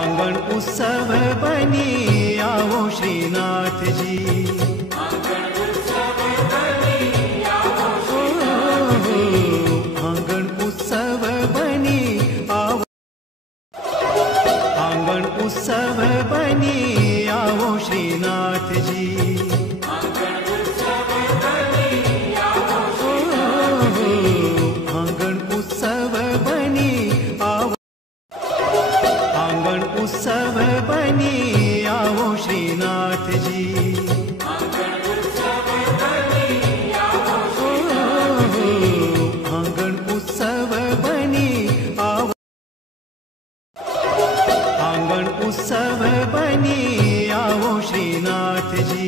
आंगन उत्सव बनी आओ श्रीनाथ जी। आंगन उत्सव बनी आओ आंगन उत्सव बनी आओ श्रीनाथ जी। आंगन उत्सव बनी आओ आंगन उत्सव बनी आओ श्रीनाथ जी। आंगन उत्सव बनी आंगन उत्सव बनी आओ आंगन उत्सव बनी आओ श्रीनाथ जी।